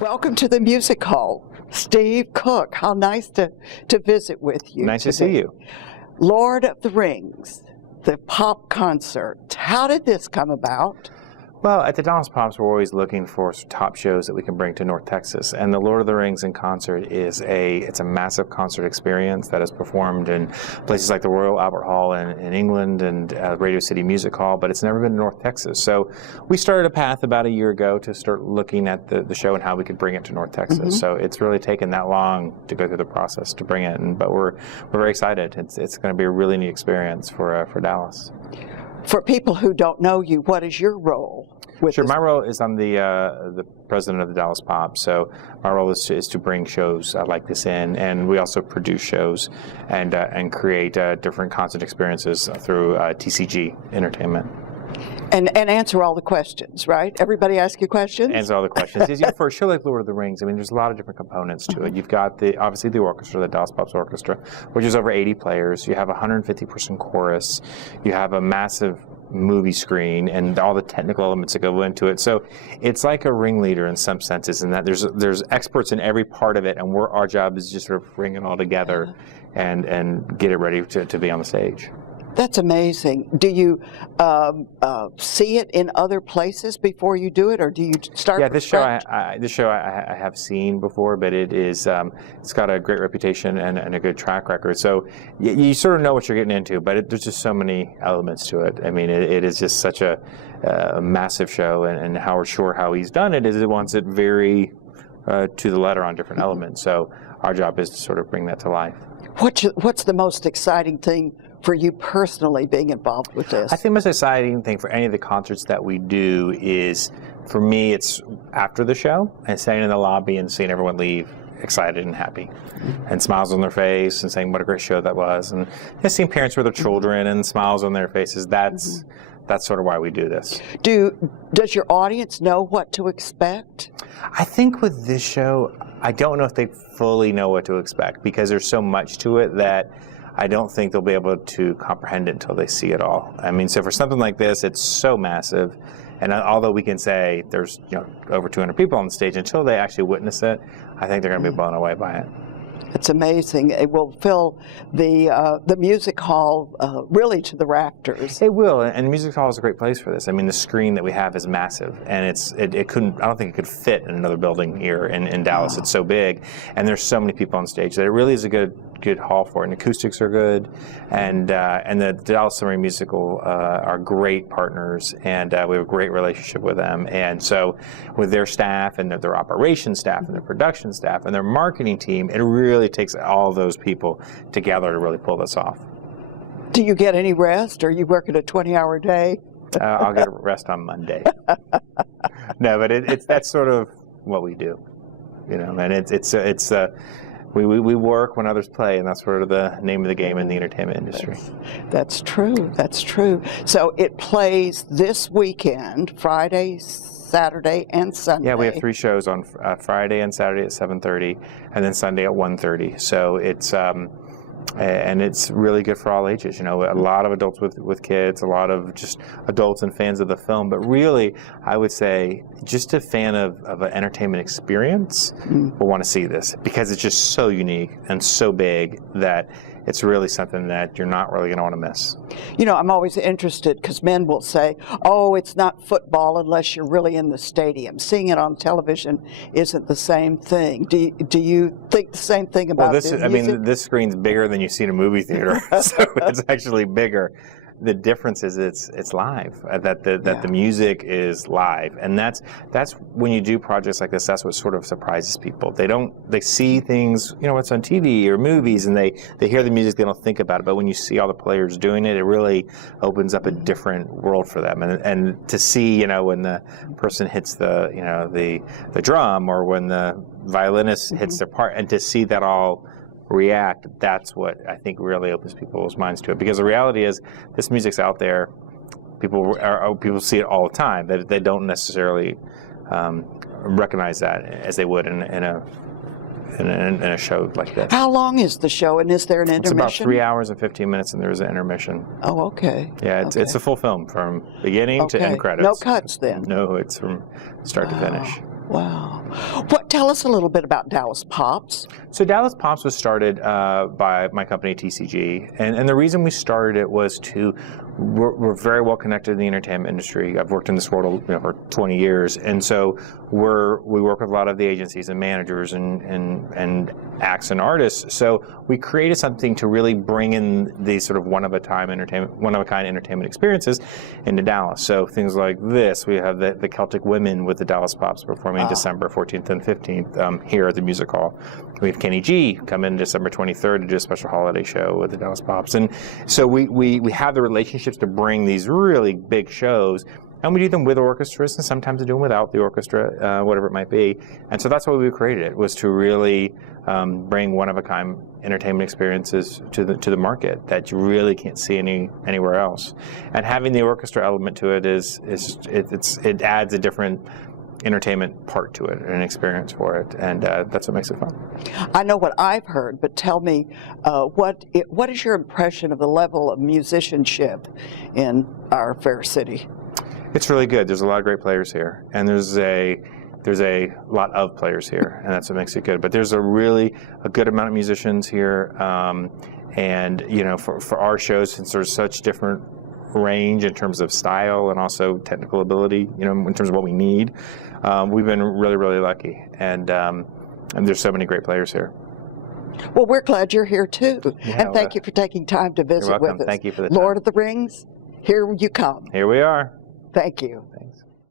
Welcome to the Music Hall. Steve Cook, how nice to visit with you. Nice today. to see you. Lord of the Rings, the pop concert. How did this come about? Well, at the Dallas Pops, we're always looking for top shows that we can bring to North Texas, and the Lord of the Rings in concert is it's a massive concert experience that is performed in places like the Royal Albert Hall in England and Radio City Music Hall, but it's never been in North Texas. So we started a path about a year ago to start looking at the show and how we could bring it to North Texas. Mm-hmm. So it's really taken that long to go through the process to bring it, but we're very excited. It's going to be a really neat experience for Dallas. For people who don't know you, what is your role? Sure, my role is I'm the president of the Dallas Pops, so my role is to bring shows like this in, and we also produce shows and create different concert experiences through TCG Entertainment. And answer all the questions, right? Everybody ask you questions? Answer all the questions. For a show like Lord of the Rings, I mean, there's a lot of different components to it. You've got obviously the orchestra, the Dallas Pops Orchestra, which is over 80 players. You have a 150-person chorus. You have a massive movie screen and all the technical elements that go into it. So it's like a ringleader in some senses, in that there's experts in every part of it, and our job is just sort of bring it all together and get it ready to be on the stage. That's amazing. Do you see it in other places before you do it, or do you start? Yeah, this show I have seen before, but it's got a great reputation and a good track record. So you sort of know what you're getting into, but there's just so many elements to it. I mean, it is just such a massive show, and Howard Shore, how he's done it is it wants it very to the letter on different elements. So our job is to sort of bring that to life. What's the most exciting thing for you personally being involved with this? I think the most exciting thing for any of the concerts that we do is, for me, it's after the show and staying in the lobby and seeing everyone leave excited and happy and smiles on their face and saying what a great show that was, and just seeing parents with their children and smiles on their faces. That's sort of why we do this. Does your audience know what to expect? I think with this show, I don't know if they fully know what to expect, because there's so much to it that I don't think they'll be able to comprehend it until they see it all. I mean, so for something like this, it's so massive, and although we can say there's over 200 people on the stage, until they actually witness it, I think they're going to be blown away by it. It's amazing. It will fill the music hall really to the rafters. It will, and the music hall is a great place for this. I mean, the screen that we have is massive, and it couldn't. I don't think it could fit in another building here in Dallas. It's so big, and there's so many people on stage that it really is a good hall for it. And acoustics are good, and the Dallas Summer Musical are great partners, and we have a great relationship with them. And so with their staff and their operations staff and their production staff and their marketing team, it really takes all those people together to really pull this off. Do you get any rest, or are you working a 20-hour day? I'll get a rest on Monday. No, but that's sort of what we do, and we work when others play, and that's sort of the name of the game in the entertainment industry. That's true. That's true. So it plays this weekend, Friday, Saturday, and Sunday. Yeah, we have 3 shows on Friday and Saturday at 7:30, and then Sunday at 1:30. So it's really good for all ages. A lot of adults with kids, a lot of just adults and fans of the film. But really, I would say just a fan of an entertainment experience will want to see this, because it's just so unique and so big that it's really something that you're not really going to want to miss. I'm always interested, because men will say, oh, it's not football unless you're really in the stadium. Seeing it on television isn't the same thing. Do you think the same thing about this? I mean, this screen's bigger than you see in a movie theater, so it's actually bigger. The difference is it's live. The music is live, and that's when you do projects like this. That's what sort of surprises people. They see things, what's on TV or movies, and they hear the music. They don't think about it. But when you see all the players doing it, it really opens up a different world for them. And to see, when the person hits the drum, or when the violinist hits their part, and to see that all react, that's what I think really opens people's minds to it. Because the reality is, this music's out there. People see it all the time. They don't necessarily recognize that as they would in a show like this. How long is the show, and is there an intermission? It's about 3 hours and 15 minutes, and there's an intermission. Oh, okay. Yeah, it's a full film from beginning to end credits. No cuts then? No, it's from start to finish. Wow. Tell us a little bit about Dallas Pops. So Dallas Pops was started by my company TCG, and the reason we started it was we're very well connected in the entertainment industry. I've worked in this world for 20 years, and so we work with a lot of the agencies and managers and acts and artists. So we created something to really bring in these sort of one-of-a-kind entertainment experiences into Dallas. So things like this, we have the Celtic Women with the Dallas Pops performing December 14th and 15th here at the Music Hall. We have Kenny G come in December 23rd to do a special holiday show with the Dallas Pops. And so we have the relationships to bring these really big shows, and we do them with orchestras, and sometimes we do them without the orchestra, whatever it might be. And so that's why we created it, was to really bring one-of-a-kind entertainment experiences to the market that you really can't see anywhere else. And having the orchestra element to it it adds a different entertainment part to it, an experience for it, and that's what makes it fun. I know what I've heard, but tell me, what is your impression of the level of musicianship in our fair city? It's really good. There's a lot of great players here, and there's a lot of players here, and that's what makes it good. But there's a good amount of musicians here, and for our shows, since there's such different range in terms of style and also technical ability, in terms of what we need, we've been really, really lucky, and there's so many great players here. Well, we're glad you're here too, Yeah, and thank you for taking time to visit you're welcome. with us. Thank you for the Lord time. of the Rings, here you come. Here we are. Thank you.